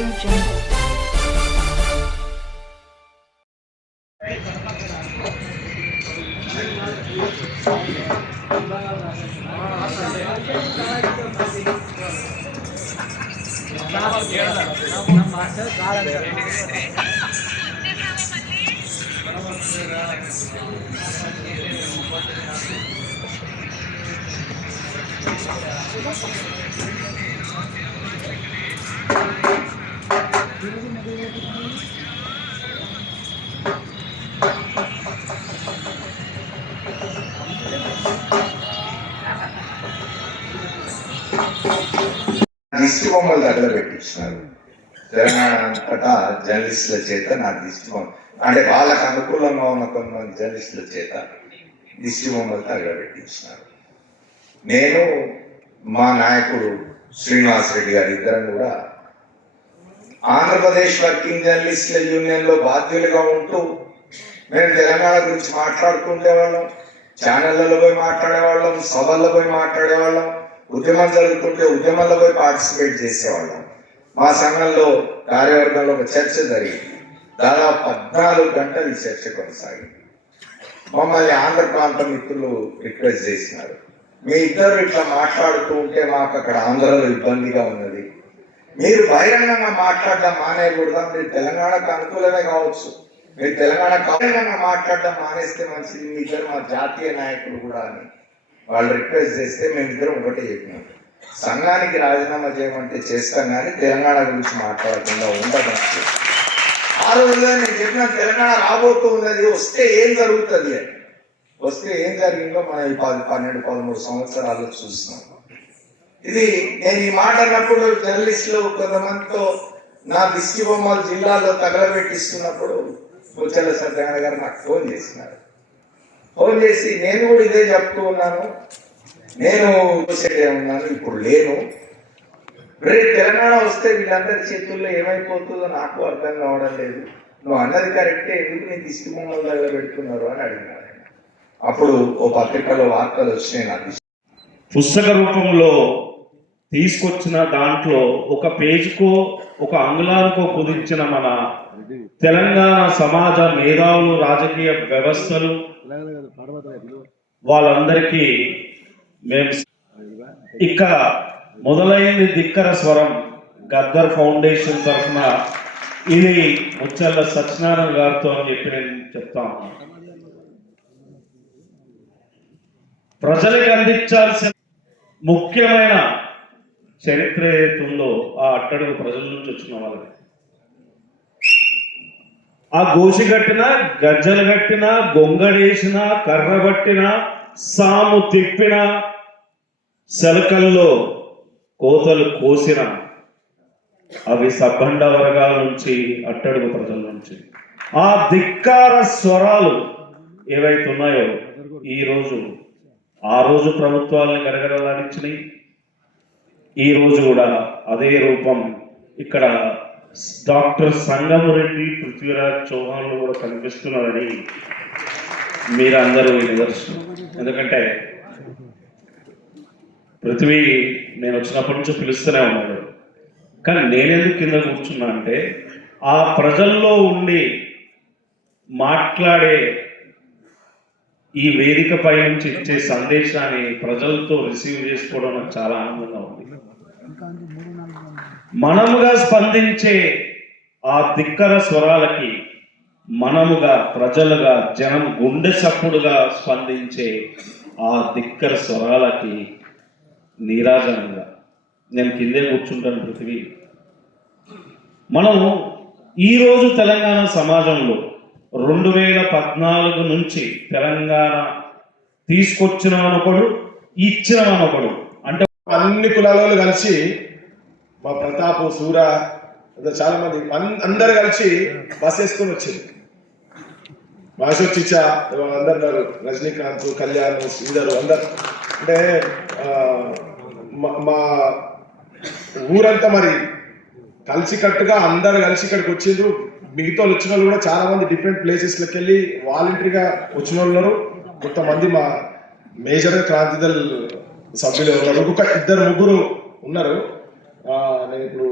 Audio Jungle. దిష్టి బొమ్మలు తగలబెట్టించినారు తెలంగాణ అంతటా జర్నలిస్టుల చేత. నా దిష్టి బొమ్మ అంటే వాళ్ళకు అనుకూలంగా ఉన్న కొంతమంది జర్నలిస్టుల చేత దిష్టి బొమ్మలు తగలబెట్టించినారు. నేను మా నాయకుడు శ్రీనివాస్ రెడ్డి గారు ఇద్దరం కూడా ఆంధ్రప్రదేశ్ వర్కింగ్ జర్నలిస్టుల యూనియన్లో బాధ్యులుగా ఉంటూ మేము తెలంగాణ గురించి మాట్లాడుతుండే వాళ్ళం, ఛానళ్ళలో పోయి మాట్లాడేవాళ్ళం, సభల్లో పోయి మాట్లాడేవాళ్ళం, ఉద్యమం జరుగుతుంటే ఉద్యమంలో పోయి పార్టిసిపేట్ చేసేవాళ్ళం. మా సంఘంలో కార్యవర్గంలో ఒక చర్చ జరిగింది. దాదాపు 14 గంటలు ఈ చర్చ కొనసాగింది. మమ్మల్ని ఆంధ్ర ప్రాంత మిత్రులు రిక్వెస్ట్ చేసినారు, మీ ఇద్దరు ఇట్లా మాట్లాడుతూ ఉంటే మాకు అక్కడ ఆంధ్రలో ఇబ్బందిగా ఉన్నది, మీరు బహిరంగంగా మాట్లాడడం మానేయకూడదా? మీరు తెలంగాణకు అనుకూలమే కావచ్చు, మీరు తెలంగాణ బహిరంగంగా మాట్లాడడం మానేస్తే మంచిది, మీ ఇద్దరు మా జాతీయ నాయకులు కూడా అని వాళ్ళు రిక్వెస్ట్ చేస్తే మేమిద్దరం ఒకటే చెప్పినాం, సంఘానికి రాజీనామా చేయమంటే చేస్తాం కానీ తెలంగాణ గురించి మాట్లాడకుండా ఉండదు. ఆ రోజులో నేను చెప్పిన తెలంగాణ రాబోతూ ఉన్నది, వస్తే ఏం జరుగుతుంది అని. వస్తే ఏం జరిగిందో మనం 12-13 సంవత్సరాల్లో చూస్తున్నాం. ఇది నేను ఈ మాట అన్నప్పుడు జర్నలిస్టులు కొంతమందితో నా దిష్టి బొమ్మలు జిల్లాలో తగలబెట్టిస్తున్నప్పుడు ముచ్చల సత్యనారాయణ గారు నాకు ఫోన్ చేసినారు. ఫోన్ చేసి నేను కూడా ఇదే చెప్తూ ఉన్నాను, నేను చూసేదే ఉన్నాను, ఇప్పుడు లేను, రేపు తెలంగాణ వస్తే వీళ్ళందరి చేతుల్లో ఏమైపోతుందో నాకు అర్థం కావడం లేదు, నువ్వు అన్నది కరెక్టే, ఎందుకు నీ దిష్టి బొమ్మల దగ్గర పెడుతున్నారు అని అడిగినారు. అప్పుడు ఓ పత్రికలో వార్తలు వచ్చినాయి. నా పుస్తక రూపంలో తీసుకొచ్చిన దాంట్లో ఒక పేజీకో ఒక అంగుళానికో కుదించిన మన తెలంగాణ సమాజ మేధావులు, రాజకీయ వ్యవస్థలు, వాళ్ళందరికీ మేము ఇక్కడ మొదలైంది ధిక్కర స్వరం గద్దర్ ఫౌండేషన్ తరఫున. ఇది ముచ్చల్ల సత్యనారాయణ గారితో అని చెప్పి నేను చెప్తాను. ప్రజలకు అందించాల్సిన ముఖ్యమైన చరిత్ర ఏదైతుందో ఆ అట్టడుగు ప్రజల నుంచి వచ్చిన వాళ్ళకి, ఆ గోసి కట్టిన, గజ్జలు కట్టిన, గొంగడేసిన, కర్ర పట్టిన, సాము తిప్పిన, శలకల్లో కోతలు కోసిన, అవి సబ్బండ వర్గాల నుంచి, అట్టడుగు ప్రజల నుంచి ఆ ధిక్కార స్వరాలు ఏవైతున్నాయో ఈరోజు ఆ రోజు ప్రభుత్వాలను గడగడలాడించినాయి. ఈరోజు కూడా అదే రూపం ఇక్కడ డాక్టర్ సంగమరెడ్డి, పృథ్వీరాజ్ చౌహాన్లు కూడా కనిపిస్తున్నారని మీరందరూ నిదర్శనం. ఎందుకంటే పృథ్వీ నేను వచ్చినప్పటి నుంచి పిలుస్తూనే ఉన్నాడు, కానీ నేనెందుకు కింద కూర్చున్నా అంటే ఆ ప్రజల్లో ఉండి మాట్లాడే ఈ వేదికపై నుంచి ఇచ్చే సందేశాన్ని ప్రజలతో రిసీవ్ చేసుకోవడం నాకు చాలా ఆనందంగా ఉంది. మనముగా స్పందించే ఆ ధిక్కర స్వరాలకి, మనముగా ప్రజలుగా జనం గుండె సప్పుడుగా స్పందించే ఆ ధిక్కర స్వరాలకి నీరాజనంగా నేను కిందే కూర్చుంటాను. పృథ్వీ, మనం ఈరోజు తెలంగాణ సమాజంలో 2014 నుంచి తెలంగాణ తీసుకొచ్చిన ఒకడు, ఇచ్చిన ఒకడు, అంటే అన్ని కులాలలో కలిసి మా ప్రతాప్, సూర, చాలా మంది అందరు కలిసి బస్ వేసుకొని వచ్చింది. మాసోచిచ్చా అందరు, రజనీకాంత్, కళ్యాణ్, శ్రీధరు అందరు, అంటే మా ఊరంతా మరి కలిసికట్టుగా అందరు కలిసి ఇక్కడికి వచ్చిండ్రు. మిగతా వచ్చిన వాళ్ళు కూడా చాలా మంది డిఫరెంట్ ప్లేసెస్లోకి వెళ్ళి వాలంటరీగా వచ్చిన వాళ్ళు ఉన్నారు. కొంతమంది మా మేజర్గా క్రాంతిదళ్ సభ్యులు ఉన్నారు, ఇంకొక 2-3 ఉన్నారు. నేను ఇప్పుడు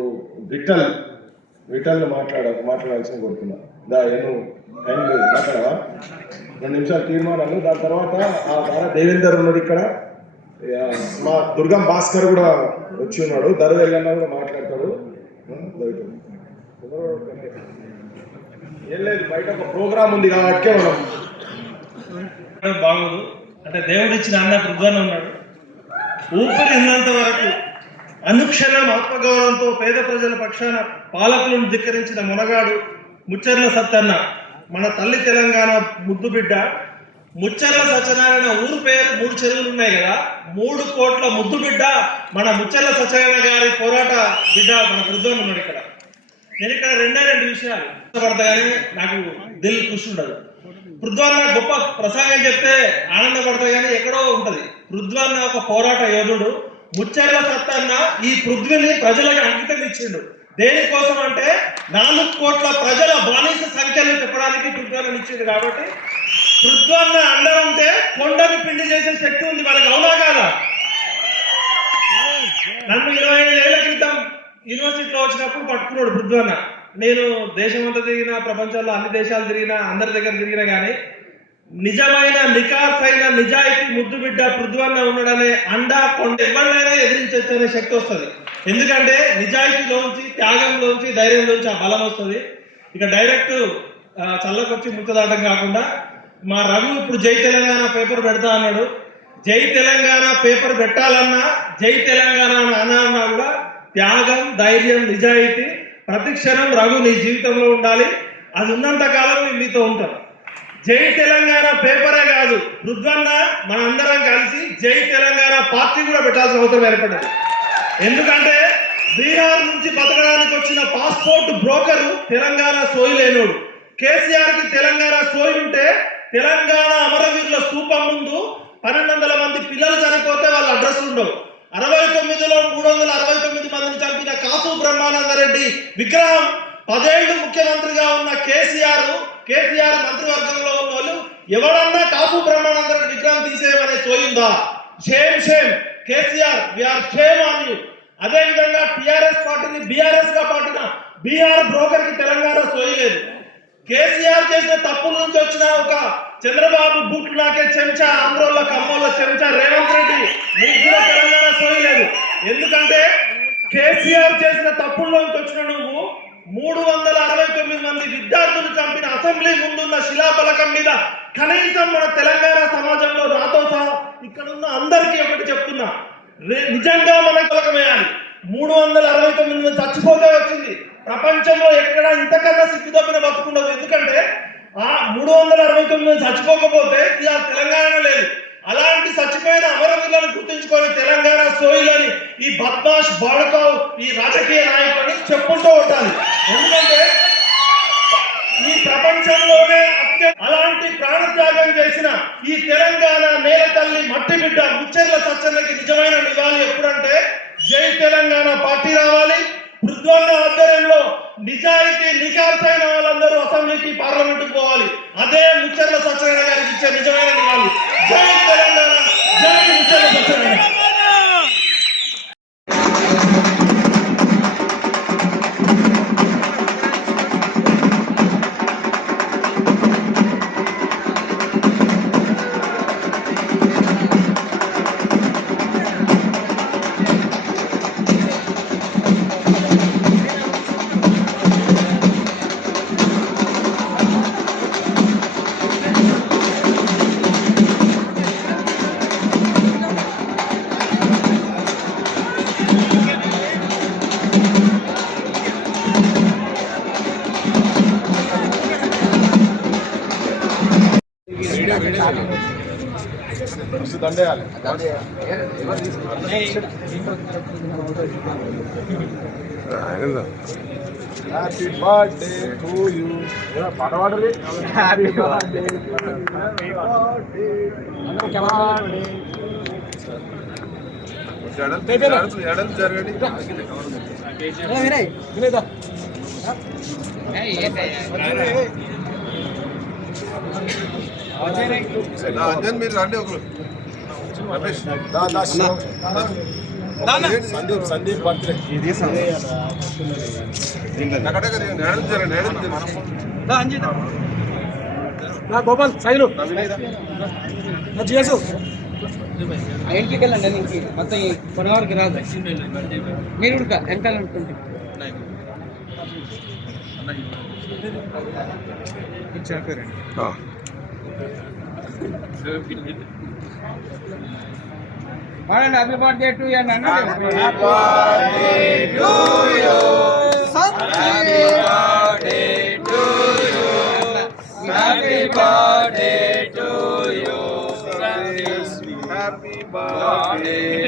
విఠల్ విఠల్ని మాట్లాడాల్సిన కోరుతున్నా. నేను టైం లేదు, మాట్లాడవా? 2 నిమిషాలు తీర్మానాలు. దాని తర్వాత ఆ దేవేందర్ ఉన్నాడు ఇక్కడ, మా దుర్గం భాస్కర్ కూడా వచ్చి ఉన్నాడు, దరువెల్లన్న కూడా మాట్లాడతాడు. ఏం లేదు, బయట ఒక ప్రోగ్రామ్ ఉంది కాబట్టి మనం బాగోదు అంటే దేవుడు ఇచ్చిన అన్న పృథ్వన్న ఉన్నాడు. ఊపిరి ఉన్నంత వరకు అనుక్షణం ఆత్మగౌరవంతో పేద ప్రజల పక్షాన పాలకులను ధిక్కరించిన మునగాడు ముచ్చర్ల సత్తన్న, మన తల్లి తెలంగాణ ముద్దు బిడ్డ. ముచ్చర్ల సత్యనారాయణ ఊరు పేరు 3 చెరువులు ఉన్నాయి కదా, 3 కోట్ల ముద్దు బిడ్డ మన ముచ్చర్ల సత్యనారాయణ గారి పోరాట బిడ్డ మన పృథ్వన్న ఉన్నాడు ఇక్కడ. నేను ఇక్కడ 2 విషయాలు ఇష్టపడతా కానీ నాకు దిల్ ఖుషి ఉండదు. పృథ్వన్న గొప్ప ప్రసంగం చెప్తే ఆనందపడతా కానీ ఎక్కడో ఉంటది. పృథ్వన్న ఒక పోరాట యోధుడు. ముచ్చర్ల సత్తన్న ఈ పృథ్వీని ప్రజలకు అంకితం ఇచ్చిండు. దేనికోసం అంటే 4 కోట్ల ప్రజల బానిస సంఖ్యను చెప్పడానికి పృథ్వన్న ఇచ్చిండు. కాబట్టి పృథ్వన్న అండ ఉంటే కొండను పిండి చేసే శక్తి ఉంది మనకు, అవునా కాదా? నన్ను 25 ఏళ్ల క్రితం యూనివర్సిటీలో వచ్చినప్పుడు పట్టుకున్నాడు పృథ్వన్న. నేను దేశమంతా తిరిగినా, ప్రపంచంలో అన్ని దేశాలు తిరిగినా, అందరి దగ్గర తిరిగినా కానీ నిజమైన నికాసైన నిజాయితీ ముద్దు బిడ్డ పృథ్వన్న ఉన్నాడనే అండా కొండ ఎవరినైనా ఎదిరించొచ్చనే శక్తి వస్తుంది. ఎందుకంటే నిజాయితీలోంచి, త్యాగంలోంచి, ధైర్యంలోంచి ఆ బలం వస్తుంది. ఇక డైరెక్ట్ చల్లకొచ్చి ముచ్చదాటం కాకుండా మా రఘు ఇప్పుడు జై తెలంగాణ పేపర్ పెడతా అన్నాడు. జై తెలంగాణ పేపర్ పెట్టాలన్నా, జై తెలంగాణ అన్నా కూడా త్యాగం, ధైర్యం, నిజాయితీ ప్రతి క్షణం రఘు నీ జీవితంలో ఉండాలి. అది ఉన్నంత కాలం మీతో ఉంటాం. జై తెలంగాణ పేపరే కాదు, పృథ్వన్న మనందరం కలిసి జై తెలంగాణ పార్టీ కూడా పెట్టాల్సిన అవసరం ఏర్పడ్డది. ఎందుకంటే బీహార్ నుంచి బతకడానికి వచ్చిన పాస్పోర్ట్ బ్రోకరు తెలంగాణ సోయి లేనోడు. కేసీఆర్ కి తెలంగాణ సోయి ఉంటే తెలంగాణ అమరవీరుల స్తూపం ముందు 1200 మంది పిల్లలు చనిపోతే వాళ్ళ అడ్రస్ ఉండవు. 69లో 369 మందిని చంపిన కాసు బ్రహ్మానందరెడ్డి విగ్రహం 10 ఏళ్లు ముఖ్యమంత్రిగా ఉన్న కేసీఆర్ మంత్రివర్గంలో ఉన్న వాళ్ళు ఎవరన్నా కాసు బ్రహ్మానందరెడ్డి విగ్రహం తీసేయమనే సోయిందా? Shame shame KCR, we are shame on you. అదే విధంగా టిఆర్ఎస్ పార్టీని బీఆర్ఎస్ గా పాటిన బీహార్ బ్రోకర్ కి తెలంగాణ సోయి లేదు. కేసీఆర్ చేసిన తప్పుల నుంచి వచ్చిన ఒక చంద్రబాబు బూట్లు నాకే చెంచా, ఆంధ్రోళ్ళ కమ్మోళ్ళ చెంచా రేవంత్ రెడ్డి, మీకు కూడా తెలంగాణ సోయి లేదు. ఎందుకంటే కేసీఆర్ చేసిన తప్పుల్లోంచి వచ్చిన నువ్వు 369 మంది విద్యార్థులు చంపిన అసెంబ్లీ ముందున్న శిలాఫలకం మీద కనీసం మన తెలంగాణ సమాజంలో నాతో సహా ఇక్కడున్న అందరికీ ఒకటి చెప్తున్నా, నిజంగా మనకు ఫలకం వేయాలి. 369 మంది చచ్చిపోతే వచ్చింది. ప్రపంచంలో ఎక్కడ ఇంతకన్నా సిగ్గుదప్పిన బతుకుండదు. ఎందుకంటే ఆ 369 చచ్చిపోకపోతే ఇది ఆ తెలంగాణ లేదు. అలాంటి చచ్చిపోయిన అమరవీరులను గుర్తించుకొని తెలంగాణ సోయిలని ఈ బద్మాష్ బాడుకావు ఈ రాజకీయ నాయకులని చెప్పుకుంటూ ఉండాలి. ఎందుకంటే ఈ ప్రపంచంలోనే అలాంటి ప్రాణత్యాగం చేసిన ఈ తెలంగాణ నేల తల్లి మట్టి బిడ్డ ముచ్చర్ల సత్యన్నకి నిజమైన నివాళి ఎప్పుడంటే జై తెలంగాణ పార్టీ రావాలి. పృథ్వన్న ఆధ్వర్యంలో నిజాయితీ నికార్సైన వాళ్ళందరూ అసెంబ్లీకి, పార్లమెంటుకు పోవాలి. అదే ముచ్చర్ల సత్యనారాయణ గారికి ఇచ్చే నిజమైన నివాళి. జై తెలంగాణ, జై ముచ్చర్ల సత్యనారాయణ. దండేయాలి. Happy birthday to you. పాట పాడాలి. Happy birthday. జరగండి. అంజన్ మీరు రండి ఒకరు. రమేష్ సందీప్ బర్త్డే గోపాల్ సైలు జియాసు ఇంటికి వెళ్ళండి ఇంటికి మొత్తం ఈ కొనవారికి రాదు మీరు కూడా వెనకాల అనుకుంటే వాడండి హ్యాపీ బర్త్డే టు యూ అన్న హ్యాపీ బర్త్డే టు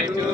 యూ